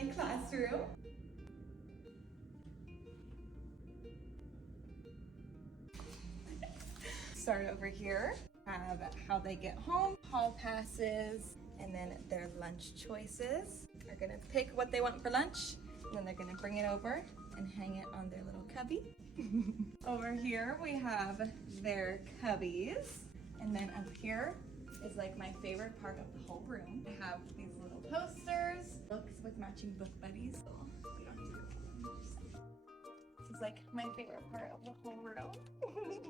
my classroom. Start over here, have how they get home, hall passes, and then their lunch choices. They're gonna pick what they want for lunch, and then they're gonna bring it over and hang it on their little cubby. Over here we have their cubbies, and then up here is like my favorite part of the whole room. I have these little posters, books with matching book buddies. We don't need to do that. This is like my favorite part of the whole room.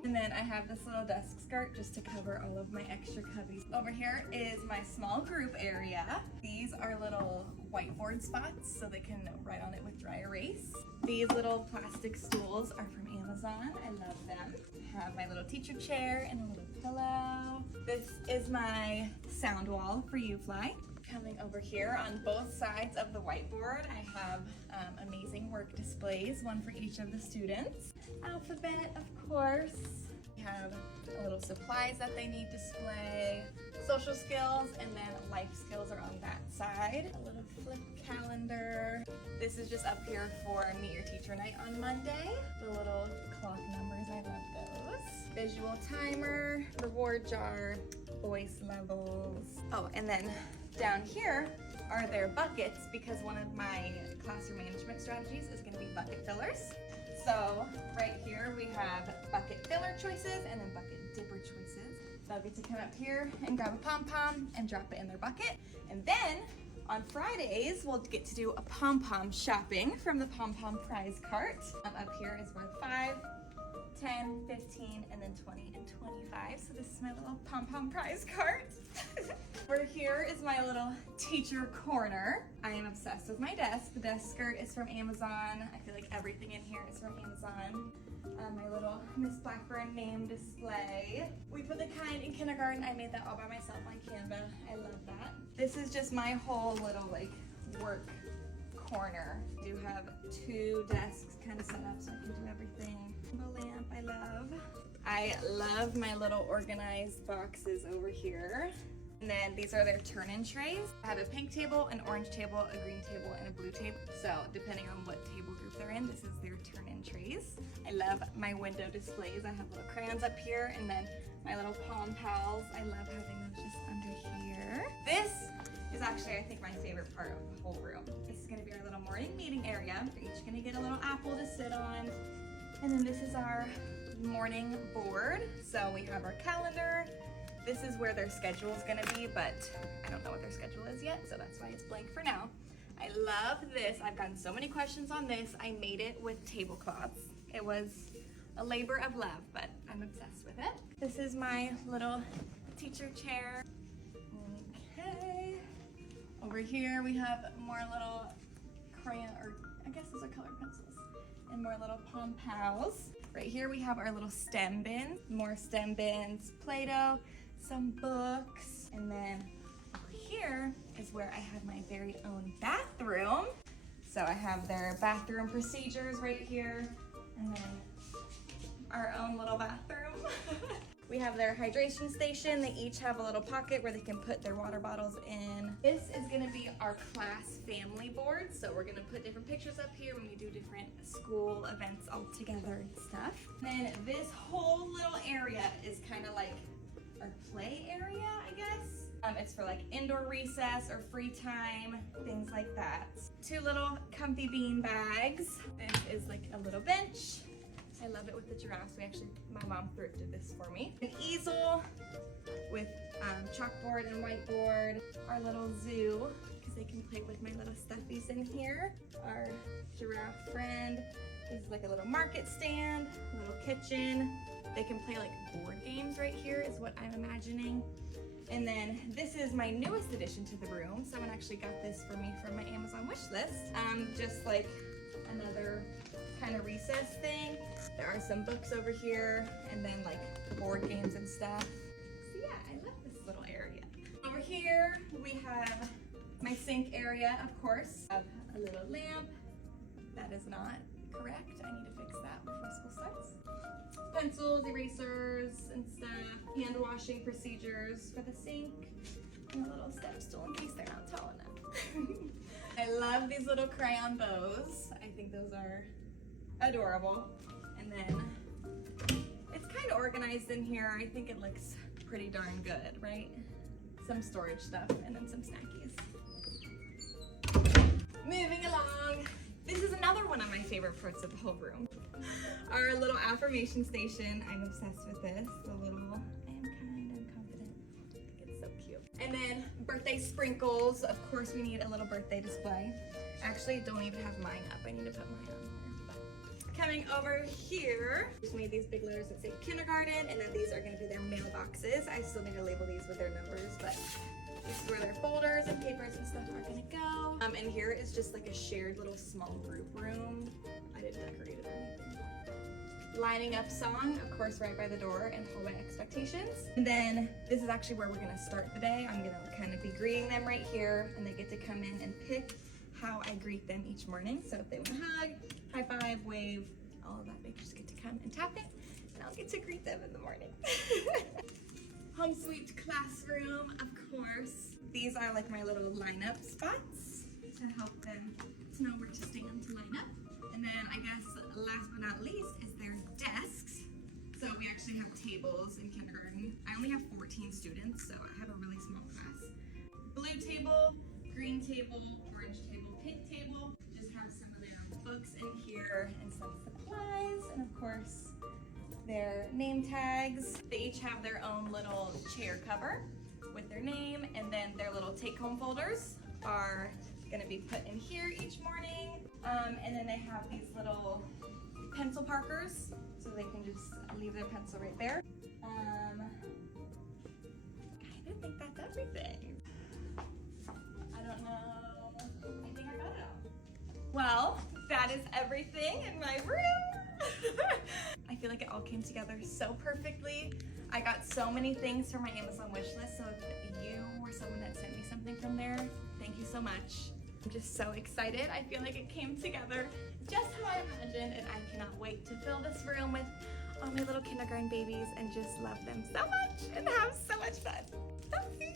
And then I have this little desk skirt just to cover all of my extra cubbies. Over here is my small group area. These are little whiteboard spots so they can write on it with dry erase. These little plastic stools are from Amazon. I love them. I have my little teacher chair and a little pillow. This is my sound wall for UFly. Coming over here on both sides of the whiteboard, I have amazing work displays, one for each of the students. Alphabet, of course. We have a little supplies that they need display, social skills, and then life skills are on that side. A little flip calendar. This is just up here for Meet Your Teacher Night on Monday. The little clock numbers, I love those. Visual timer, reward jar, voice levels. Oh, and then down here are their buckets, because one of my classroom management strategies is going to be bucket fillers. So right here we have bucket filler choices and then bucket dipper choices. They'll get to come up here and grab a pom-pom and drop it in their bucket. And then on Fridays, we'll get to do a pom-pom shopping from the pom-pom prize cart. Up here is worth 5, 10, 15, and then 20 and 25. So this is my little pom-pom prize cart. Over here is my little teacher corner. I am obsessed with my desk. The desk skirt is from Amazon. I feel like everything in here is from Amazon. My little Miss Blackburn name display. We put the kind in kindergarten. I made that all by myself on Canva. I love that. This is just my whole little like work corner. I do have 2 desks kind of set up so I can do everything. The lamp I love. I love my little organized boxes over here. And then these are their turn-in trays. I have a pink table, an orange table, a green table, and a blue table. So depending on what table group they're in, this is their turn-in trays. I love my window displays. I have little crayons up here, and then my little Pom Pals. I love having those just under here. This is actually, I think, my favorite part of the whole room. This is gonna be our little morning meeting area. They're each gonna get a little apple to sit on. And then this is our morning board. So we have our calendar. This is where their schedule is gonna be, but I don't know what their schedule is yet, so that's why it's blank for now. I love this. I've gotten so many questions on this. I made it with tablecloths. It was a labor of love, but I'm obsessed with it. This is my little teacher chair. Okay. Over here we have more little crayon, or I guess those are colored pencils, and more little Pom Pals. Right here we have our little STEM bins, more STEM bins, Play-Doh, some books, and then over here is where I have my very own bathroom. So I have their bathroom procedures right here, and then our own little bathroom. We have their hydration station. They each have a little pocket where they can put their water bottles in. This is gonna be our class family board. So we're gonna put different pictures up here when we do different school events all together and stuff. And then this whole little area is kind of like our play area, I guess. It's for like indoor recess or free time, things like that. 2 little comfy bean bags. This is like a little bench. I love it with the giraffes. My mom thrifted this for me. An easel with chalkboard and whiteboard. Our little zoo, because they can play with my little stuffies in here. Our giraffe friend. This is like a little market stand, a little kitchen. They can play like board games right here is what I'm imagining. And then this is my newest addition to the room. Someone actually got this for me from my Amazon wish list. Just like another kind of recess thing. There are some books over here and then like board games and stuff. So yeah, I love this little area. Over here we have my sink area, of course. I have a little lamp. That is not correct. I need to fix that before school starts. Pencils, erasers and stuff. Hand washing procedures for the sink. And a little step stool in case they're not tall enough. I love love these little crayon bows. I think those are adorable. And then it's kind of organized in here. I think it looks pretty darn good, right? Some storage stuff and then some snackies. Moving along. This is another one of my favorite parts of the whole room. Our little affirmation station. I'm obsessed with this. The little, I am kind, I'm confident. I think it's so cute. And then birthday sprinkles. Of course we need a little birthday display. Actually, don't even have mine up. I need to put mine on here. Coming over here, just made these big letters that say kindergarten, and then these are gonna be their mailboxes. I still need to label these with their numbers, but this is where their folders and papers and stuff are gonna go. And here is just like a shared little small group room. I didn't decorate it or anything. Lining up song, of course, right by the door, and hallway expectations. And then this is actually where we're gonna start the day. I'm gonna kind of be greeting them right here, and they get to come in and pick how I greet them each morning. So if they want a hug, high five, wave, all of that, they just get to come and tap it, and I'll get to greet them in the morning. Home sweet classroom, of course. These are like my little lineup spots to help them to know where to stand to line up. And then I guess last but not least is their desks. So we actually have tables in kindergarten. I only have 14 students, so I have a really small class. Blue table, green table, orange table, pink table. Just have some of their books in here and some supplies, and of course their name tags. They each have their own little chair cover with their name, and then their little take-home folders are gonna be put in here each morning. And then they have these little pencil parkers, so they can just leave their pencil right there. I think that's everything. I don't know. I think I got it all. Well, that is everything in my room. I feel like it all came together so perfectly. I got so many things from my Amazon wish list, so if you were someone that sent me something from there, thank you so much. I'm just so excited. I feel like it came together just how I imagined, and I cannot wait to fill this room with all my little kindergarten babies and just love them so much and have so much fun. So cute.